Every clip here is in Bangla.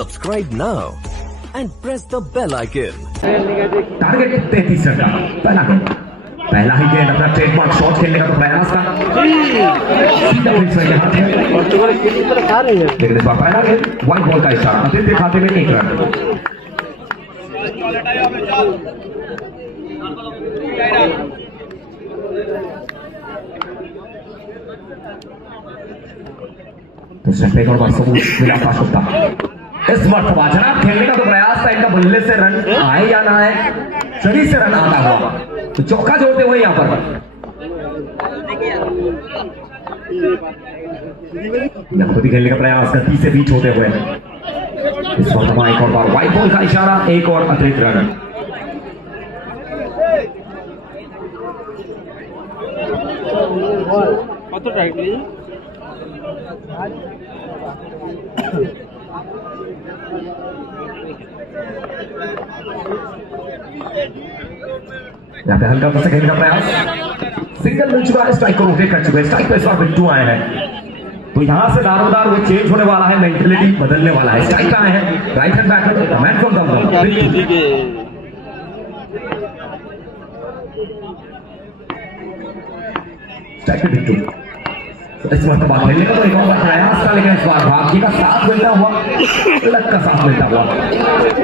Subscribe now and press the bell icon. Target तैतीस रन का पहला गेंद पहला ही गेंद अपना ट्रेडमार्क शॉट खेलने का तो प्रयास था सीधा बैट्समैन के हाथ में लेकिन इस बार पहला गेंद व्हाइट बॉल का इशारा आदित्य खाते में एक रन दूसरे पे एक और बार सबूत मिला था शुक्ता इस वक्त वाचनाथ खेलने का तो प्रयास था, इनका बल्ले से रन आए या ना आए शरीर से रन आता हुआ। तो चौका जोड़ते हुए यहाँ पर। खुद ही खेलने का प्रयास गति से बीच होते हुए। इस वक्त हम एक और बार वाइट बॉल का इशारा, एक और अतिरिक्त रन। तो टाइट यहाँ पे हल्का सा खेलने का प्रयास सिंगल मिल चुका है स्ट्राइक को रोटेट कर चुके स्ट्राइक पे इस बार बिट्टू आए हैं। तो यहाँ से दारोदार वो चेंज होने वाला है मेंटेलिटी बदलने वाला है। स्ट्राइक आए हैं right hand batter man Dumdum দিকে स्ट्राइक बिट्टू तो इस मरतबा खेलने का तो एक और बार प्रयास था, लेकिन इस बार भाग्य का साथ मिलता हुआ, लक का साथ मिलता हुआ।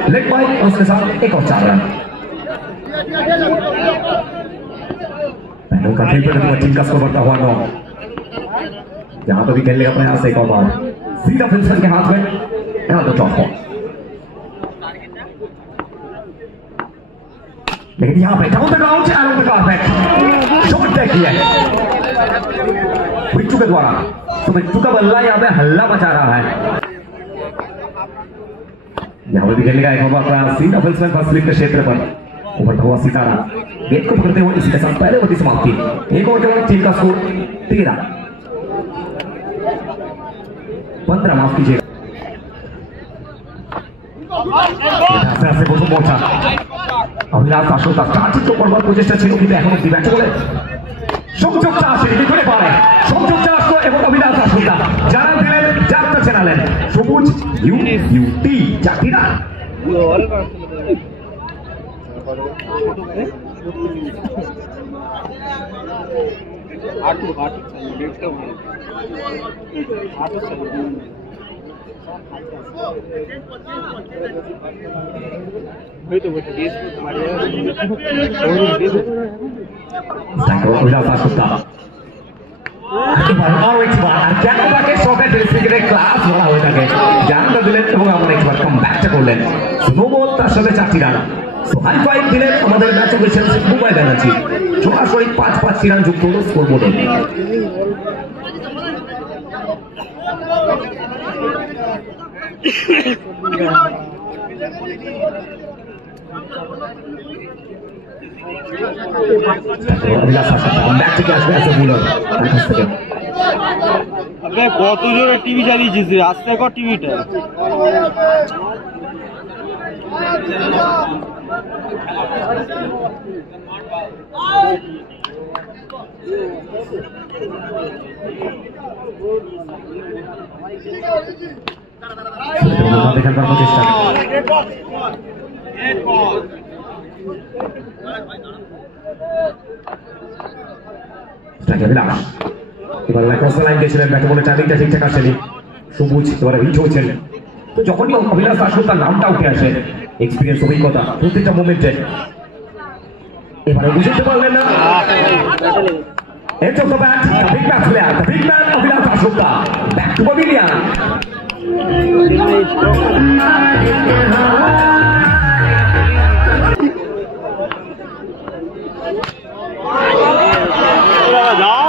लेग बाइक उसके साथ एक और चार रन। का खेल पे टीम का स्कोर बढ़ता हुआ नौ यहाँ पर भी खेलने का प्रयास एक और बार। सीधा फिल्सन के हाथ में यहाँ तो बॉल लेकिन यहाँ पे डाउन द ग्राउंड एरोन द कारपेट किया के द्वारा। तो बिट्टू का बल्ला यहाँ पे हल्ला मचा रहा है। यहाँ पर भी खेलने का एक और बार। सीधा फिल्सन फ़र्स्ट स्लिप के क्षेत्र पर। उभरता हुआ सितारा गेंद को पकड़ते हुए इसी के साथ पहले होती समाप्ति एक ओवर के बाद टीम का स्कोर तेरह पंद्रह माफ कीजिएगा আস্তে আস্তে প্রথম মোটা অভিলাষ আসল তার চারটি করবার প্রচেষ্টা ছিল কিন্তু এখন অব্দি ব্যাটে বলে সংযোগটা আসেনি বিপরে পারে সংযোগটা আসলো এবং অভিলাষ আসলটা যারা দিলেন যাত্রা চেনালেন সবুজ ইউ ইউটি জাতিরা আটু আটু ডেটটা বলে আটু ক্লাস বলা হয়ে থাকে। জানটা দিলেন এবং আমরা একবার কাম ব্যাকটা করলেন। স্নোবল তার সাথে চারটি রান হাই ফাইভ দিলেন আমাদের ম্যাচ অফিসিয়াল মুম্বাই ব্যানার্জি। সরাসরি পাঁচ পাঁচ রান যুক্ত হলো স্কোর বোর্ডে কত জোরে টিভি চালিয়েছিস? আস্তে কর টিভিটা। প্রচেষ্টা এবার ক্রস লাইন গেছিলেন ব্যাটে বলে টাইমিংটা ঠিকঠাক আসেনি। সবুজ, এবারে হিট হয়েছেন। তো যখনই অভিলাষ আসলো তার নামটা উঠে আসে। এক্সপিরিয়েন্স অভিজ্ঞতা প্রত্যেকটা মোমেন্টে এবারে বুঝতে পারলেন না bat player, the big man Abhilash Ashokta. Back to Pavilion. যাও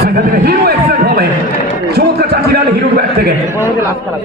সেখান থেকে হিরো এক্সেলেন্ট হলে চমৎকার চাচি রান হিরো ব্যাট থেকে। লাস্ট খেলা